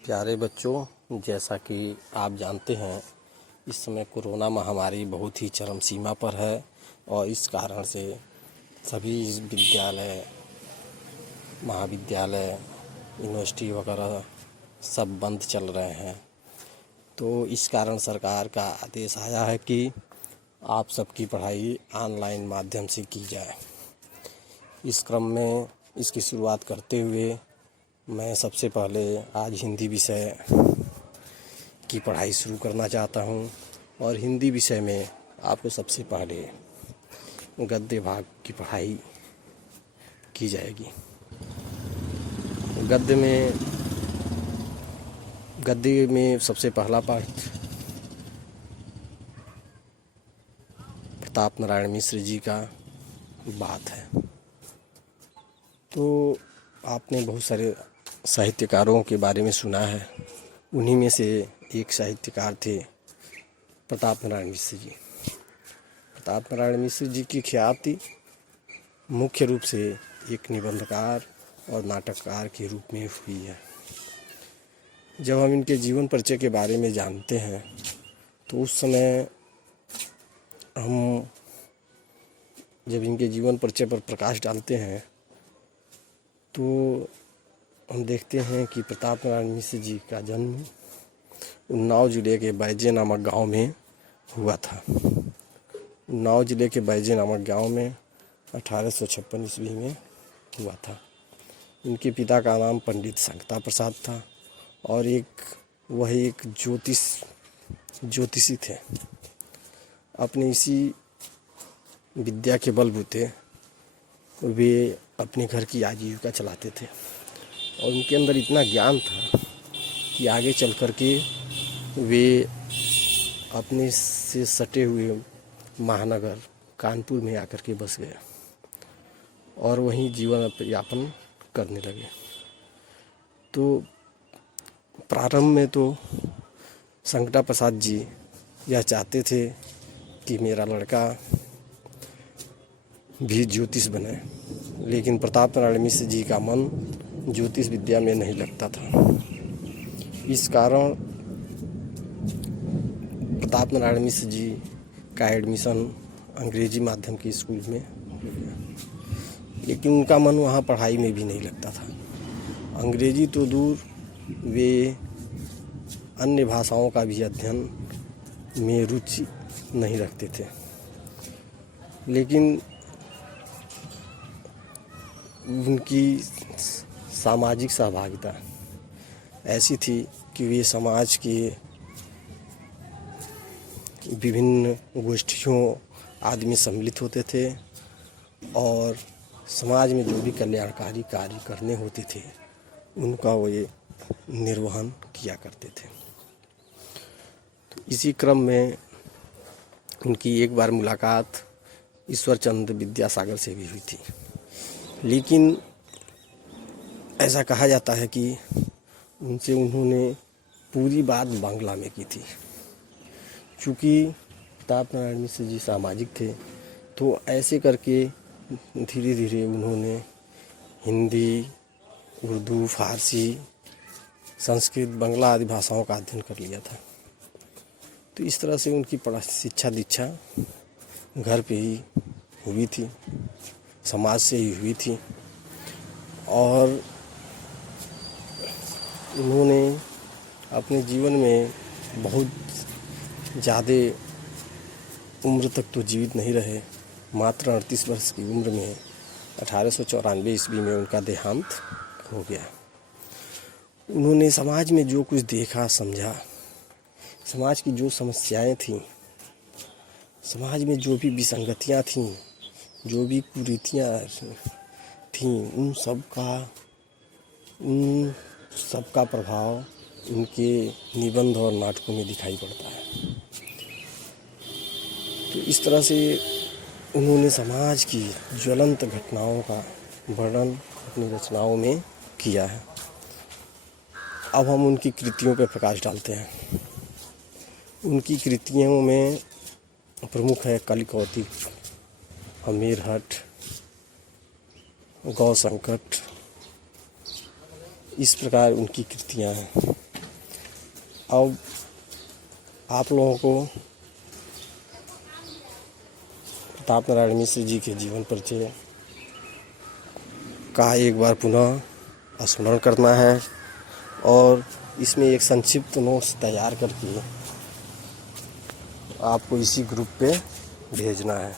प्यारे बच्चों, जैसा कि आप जानते हैं इस समय कोरोना महामारी बहुत ही चरम सीमा पर है और इस कारण से सभी विद्यालय, महाविद्यालय, यूनिवर्सिटी वगैरह सब बंद चल रहे हैं। तो इस कारण सरकार का आदेश आया है कि आप सबकी पढ़ाई ऑनलाइन माध्यम से की जाए। इस क्रम में इसकी शुरुआत करते हुए मैं सबसे पहले आज हिंदी विषय की पढ़ाई शुरू करना चाहता हूं और हिंदी विषय में आपको सबसे पहले गद्य भाग की पढ़ाई की जाएगी। गद्य में सबसे पहला पाठ प्रताप नारायण मिश्र जी का बात है। तो आपने बहुत सारे साहित्यकारों के बारे में सुना है, उन्हीं में से एक साहित्यकार थे प्रताप नारायण मिश्र जी। प्रताप नारायण मिश्र जी की ख्याति मुख्य रूप से एक निबंधकार और नाटककार के रूप में हुई है। जब हम इनके जीवन परिचय के बारे में जानते हैं तो उस समय हम जब इनके जीवन परिचय पर प्रकाश डालते हैं तो हम देखते हैं कि प्रताप नारायण मिश्र जी का जन्म उन्नाव जिले के बैजे नामक गांव में हुआ था। उन्नाव जिले के बैजे नामक गांव में 1856 ईस्वी में हुआ था। इनके पिता का नाम पंडित संगता प्रसाद था और वह एक ज्योतिषी थे। अपने इसी विद्या के बलबूते वे अपने घर की आजीविका चलाते थे और उनके अंदर इतना ज्ञान था कि आगे चल कर के वे अपने से सटे हुए महानगर कानपुर में आकर के बस गए और वहीं जीवन यापन करने लगे। तो प्रारंभ में तो संगता प्रसाद जी यह चाहते थे कि मेरा लड़का भी ज्योतिष बने, लेकिन प्रताप नारायण मिश्र जी का मन ज्योतिष विद्या में नहीं लगता था। इस कारण प्रताप नारायण मिश्र जी का एडमिशन अंग्रेजी माध्यम के स्कूल में हो गया, लेकिन उनका मन वहाँ पढ़ाई में भी नहीं लगता था। अंग्रेजी तो दूर, वे अन्य भाषाओं का भी अध्ययन में रुचि नहीं रखते थे। लेकिन उनकी सामाजिक सहभागिता ऐसी थी कि वे समाज के विभिन्न गोष्ठियों आदि में सम्मिलित होते थे और समाज में जो भी कल्याणकारी कार्य करने होते थे उनका वे निर्वहन किया करते थे। तो इसी क्रम में उनकी एक बार मुलाकात ईश्वरचंद्र विद्यासागर से भी हुई थी, लेकिन ऐसा कहा जाता है कि उनसे उन्होंने पूरी बात बांग्ला में की थी। चूँकि प्रताप नारायण मिश्र जी सामाजिक थे तो ऐसे करके धीरे धीरे उन्होंने हिंदी, उर्दू, फारसी, संस्कृत, बांग्ला आदि भाषाओं का अध्ययन कर लिया था। तो इस तरह से उनकी शिक्षा दीक्षा घर पे ही हुई थी, समाज से ही हुई थी और उन्होंने अपने जीवन में बहुत ज़्यादा उम्र तक तो जीवित नहीं रहे। मात्र 38 वर्ष की उम्र में 1894 ईस्वी में उनका देहांत हो गया। उन्होंने समाज में जो कुछ देखा समझा, समाज की जो समस्याएं थीं, समाज में जो भी विसंगतियां थीं, जो भी कुरीतियाँ थीं, उन सब का प्रभाव उनके निबंध और नाटकों में दिखाई पड़ता है। तो इस तरह से उन्होंने समाज की ज्वलंत घटनाओं का वर्णन अपनी रचनाओं में किया है। अब हम उनकी कृतियों पर प्रकाश डालते हैं। उनकी कृतियों में प्रमुख है कलिकौतिक, अमेरहट, गौ संकट, इस प्रकार उनकी कृतियाँ हैं। अब आप लोगों को प्रताप नारायण मिश्र जी के जीवन परिचय का एक बार पुनः स्मरण करना है और इसमें एक संक्षिप्त नोट्स तैयार करके आपको इसी ग्रुप पे भेजना है।